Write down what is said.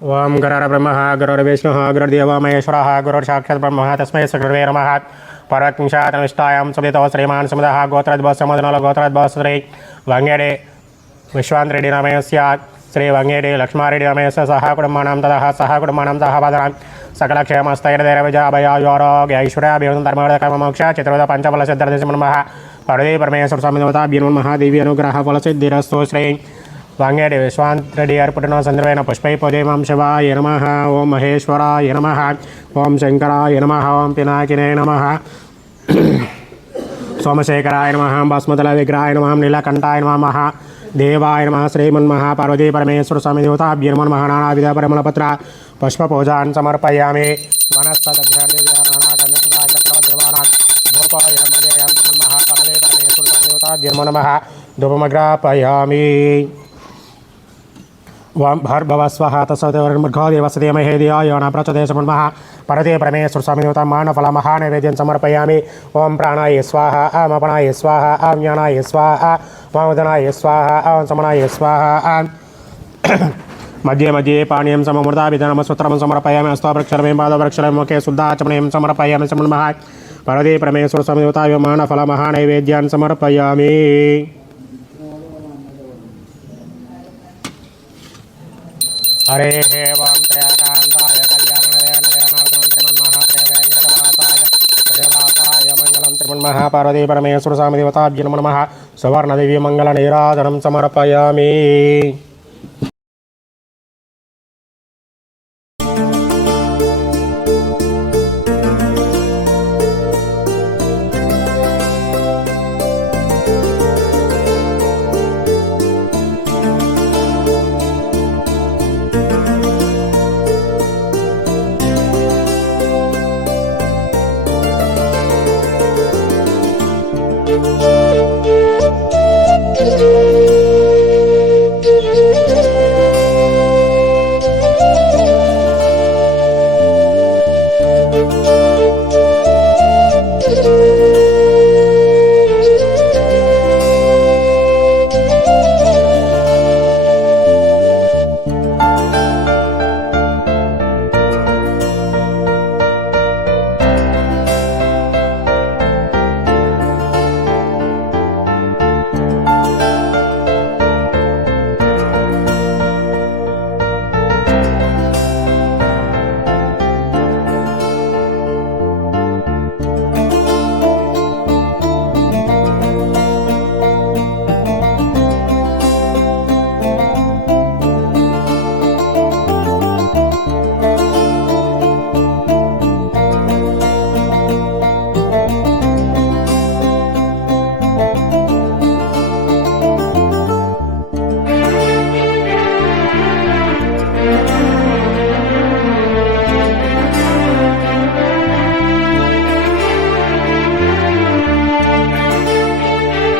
ओम गुरुर्ब्रह्मा गुरुर्विष्णुः गुरुर्देवो महेश्वरः गुरुर्साक्षात् ब्रह्म तस्मै श्रीगुरवे नमः। परत्पुंसातनिष्ठायां सुमदितो श्रीमान् सुमदः गोत्रद्भवसमदनलो गोत्रद्भवश्री वंगेडे विश्वान्रेड्डी नामयस्य श्री वंगेडे लक्ष्मारेड्डी नामयस्य सह कुटुम्बानां ततः सह कुटुम्बानां सह बाधनां सकलक्षेमस्थैर्यैश्वर्याभिवृद्धं धर्मकर्ममोक्ष चतुर्विध पंचफलसिद्धिर्देशं नमः। पार्वती परमेश्वर स्वामी देवताभ्यो नमः। देवी अनुग्रहफलसिद्धिरस्तु। श्री वंगेडे विश्वान्रेड्डी अर्पण संदर्भेन पुष्पै पूजयामः। शिवाय नमः। ओं महेश्वराय नमः। ओं शंकराय नमः। ओं पिनाकिने नमः। सोमशेखराय नमः। भस्मतल विग्रहाय नमः। नीलकंठाय नमः। देवाय नमः। श्रीमन्महा पार्वती परमेश्वर स्वामी देवताभ्यो नमः। नानाविध परिमलपत्र पुष्पपूजान् समर्पयामि। धूपमग्रापयामि। भर्भवस्वः तस्वदेवसते महे धियो न प्रचोदयात्। परते परमेश्वर स्वामी देवता मानफलमहानैवेद्यं समर्पयामि। ओं प्राणाय स्वाहा। ओं अपनाय स्वाहा। ओं ज्ञानाय स्वाहा। ओं उदनाय स्वाहा। ओं समनाय स्वाहा। मध्ये मध्ये पानीयं सममृताभिधनमसूत्रं समर्पयामि। हस्तवृक्षरमें पादवृक्षरमें मुखे शुद्धाचमनीयं समर्पयामि। समन्मः परते परमेश्वर स्वामी देवताय मानफलमहानैवेद्यान् समर्पयामि। हरे हे वां त्रयकान्ताय कल्याणनार्थं त्रिमन्महादेवाय मङ्गलं त्रिमन्महापार्वती परमेश्वर स्वामी देवताभ्यो नमः। सुवर्णदेवी मङ्गलनीराजनं समर्पयामि।